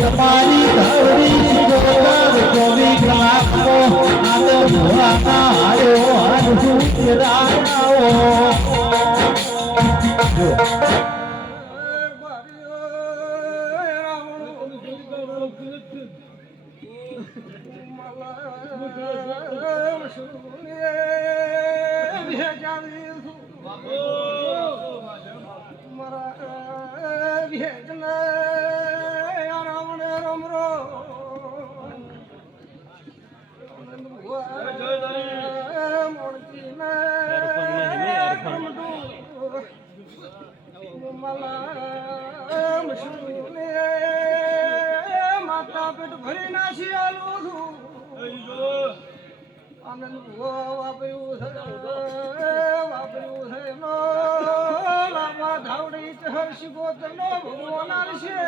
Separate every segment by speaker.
Speaker 1: તમારી ધરતી જોગર ચોવી કલાકનો આ ભોળાના હારો હારું રામાઓ
Speaker 2: આનંદ વાપર્યું છે વાપર્યું છે નો લાંબા ધાવડી ચહર શિગોતર નો ભગવાન આલશે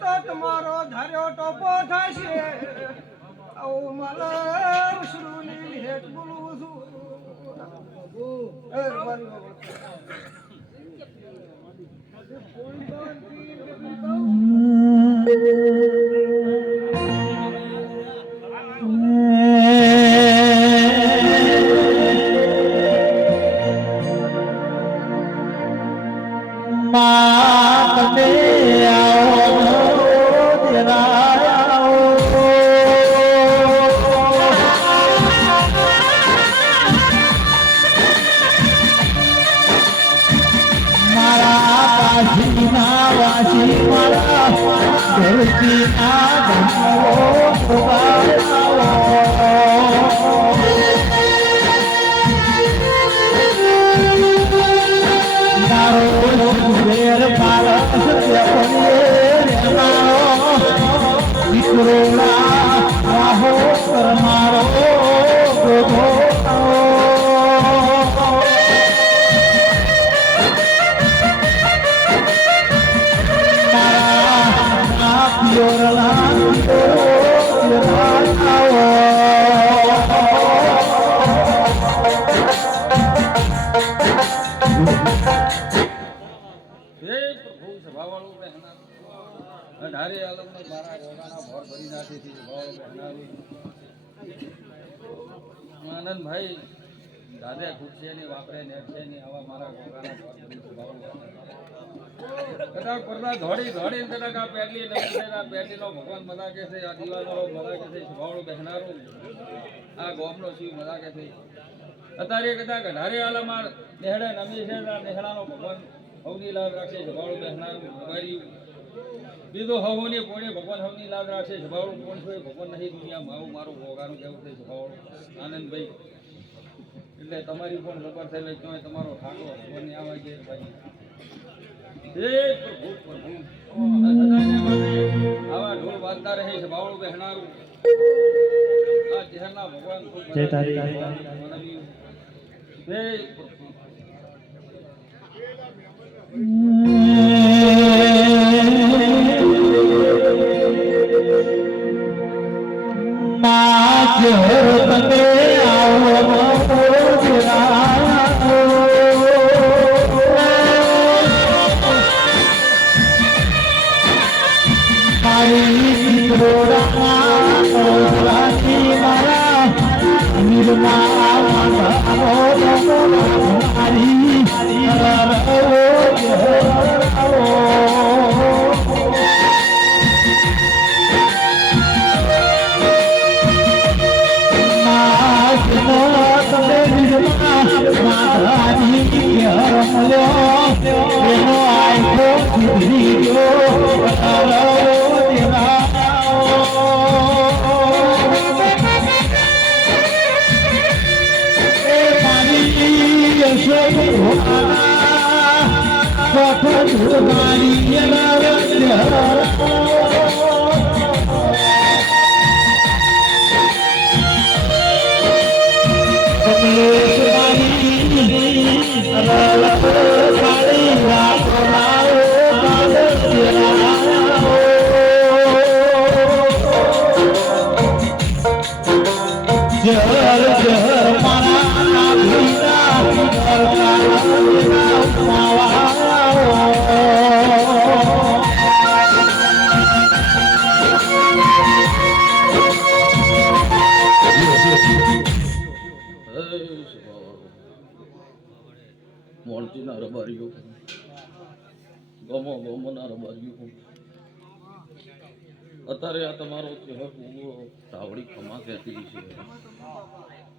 Speaker 2: તો તમારો ધર્યો ટોપો થશે. આવું મલર શ્રુલી ભેટ બોલું છું.
Speaker 1: કાશીના વાસી મારા ધરતીના ધનવો પુકારાવો મારો વેર મારા સત્ય પડીએ મારો
Speaker 3: અઢારે મારા ગોગાના ભોર ભરી નાખી હતી. સભાવાળું બહેનારું આનંદભાઈ, દાદા ખૂટશે ને, વાપરે ને, છે મારા ગોગાના ભોર ભરી કદાચ પરદા ધોડી ધોડી કદાચ આ પેટલી છે આ પેટલીનો ભગવાન બધા કહે છે, આ દીવાનો મજા કે છે સભાવાળું બહેનારું. આ ગોમનો શિવ મજા કે છે. અત્યારે કદાચ અઢારે આલમાં નેહડા નમી છે નેહડાનો ભગવાન હવની લાભ રાખે જભાળું બેહનારું ભવાર્યું બીજો હવની કોણે? ભગવાન હવની લાજ રાખે. સ્વભાવ કોણ છે? ભગવાન નહીં દુનિયામાં આવું મારું ભોગાનું કેવું છે? સ્વભાવ આનંદભાઈ. એટલે તમારી પણ છે એટલે ક્યાંય તમારો ઠાકો ભગવાનની આવા જાય ભાઈ. હે પ્રભુ પ્રભુ. આવા ઢોલ વાગતા રહે છે બાવળું બેહનારું. આ ચહેરના ભગવાન
Speaker 1: જય તારી.
Speaker 3: હે પ્રભુ.
Speaker 1: નિર્મા મારો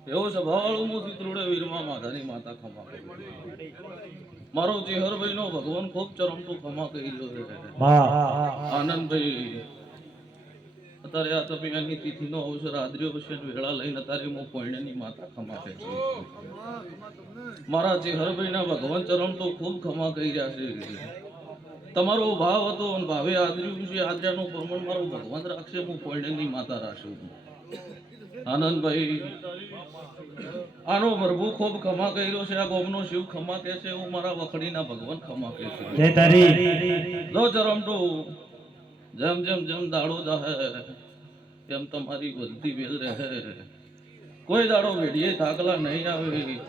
Speaker 3: એવો સ્વભાવ મોથી ત્રુડે વીરમાં માધાની માતા ખમા કરી મારો ચેહરભાઈ નો ભગવાન ખૂબ ચરમતું ખમા કહી રહ્યો આનંદભાઈ, અત્યારે આ તમે એની તિથિનો અવસર આદર્યો પછી વેળા લઈને અત્યારે હું કોઈણની માતા ખમા કહે મારા ના ભગવાન ચરણ તો ખૂબ ખમા કહી રહ્યા છે. તમારો ભાવ હતો અને ભાવે આદર્યું છે. આદર્યાનું પ્રમાણ મારું ભગવાન રાખશે. હું કોઈણની માતા રાખશું. આનંદભાઈ આનો પ્રભુ ખૂબ ખમા કર્યો છે. આ ગોમનો શિવ ખમા કે છે. હું મારા વખડીના ભગવાન ખમા કે છે.
Speaker 1: જય તારી.
Speaker 3: લો ચરમટો જેમ જેમ જેમ દાડો જાહે તેમ તમારી વધતી વેલ રહે. કોઈ દાડો વેડીએ થાકલા નહીં આવે.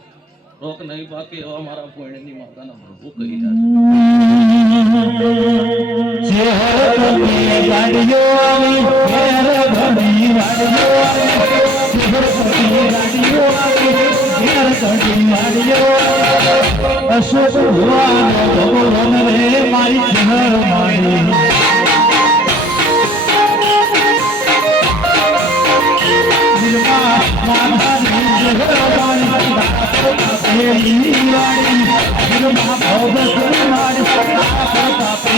Speaker 3: રોક નહીં પાકે એવા મારા પોઈણની માતાના પ્રભુ કહી રહ્યા
Speaker 1: અશોક ભગવાન ભગવાન રે મારી જહર મારી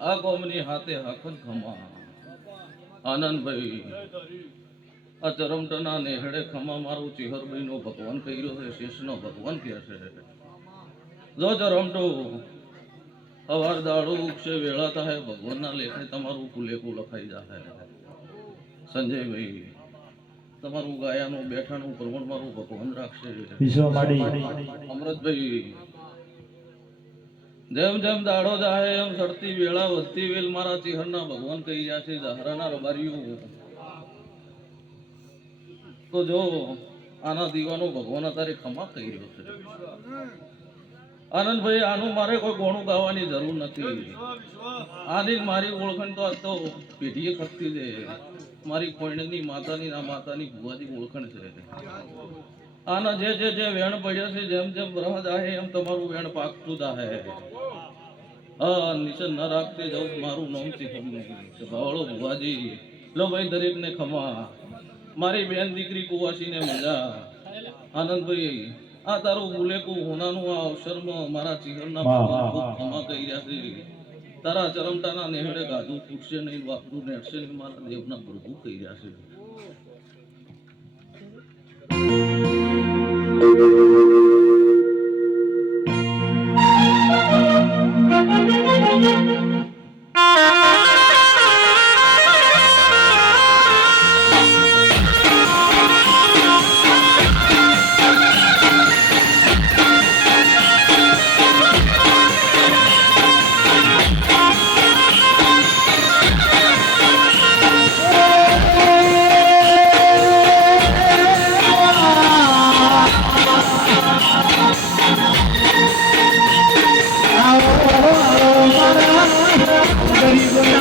Speaker 3: આ કોમની હાથે હાકન ખમા આનંદભાઈ આ ચરમટના નેહડે ખમા મારું ચિહરભાઈ નો ભગવાન કર્યો છે શેષનો ભગવાન કહે છે. જો ચરમટો અવાર દાડો ઉગશે વેળા થાય ભગવાનના લેખે તમારું કુલેકું લખાઈ જાય સંજયભાઈ તમારું ગાયાનું બેઠાનું પ્રમાણ મારું ભગવાન રાખશે. અમૃતભાઈ જેમ જેમ દાડો જાય એમ સડતી વેળા વધતી વેલ મારા ચિહરના ભગવાન કહી રહ્યા છે દહરાના રબારીઓ તો જો, આના દીવાનો ભગવાન અત્યારે ખમા કહી રહ્યો છે. આનંદભાઈ, આનું મારે કોઈ ગોણું ગાવાની જરૂર નથી. આની મારી ઓળખાણ તો આ તો પેઢીએ ખસતી છે મારી કોઈની માતાની ના માતાની ભુવાજી ઓળખાણ છે. આના જે જે જે વેણ પડ્યા છે જેમ જેમ રહ જાહે એમ તમારું વેણ પાકતું દાહે હા નિશન ન રાખતે જવું મારું નામથી ભાવળો ભુવાજી લો ભાઈ દરેક ને ખમા. મારી બેન દીકરી કુવાસીને મજા આનંદભાઈ આ તારું ગુલેકું હોનાનું આ અવસરમાં મારા ચિહરના
Speaker 1: વાહ.
Speaker 3: ક્ષમા રહ્યા છે. તારા ચરમટાના નેહડે ગાધું ફૂટશે નહીં વાપરું નેટશે નહીં મારા દેવના પ્રભુ કહી રહ્યા છે.
Speaker 1: Música Oh,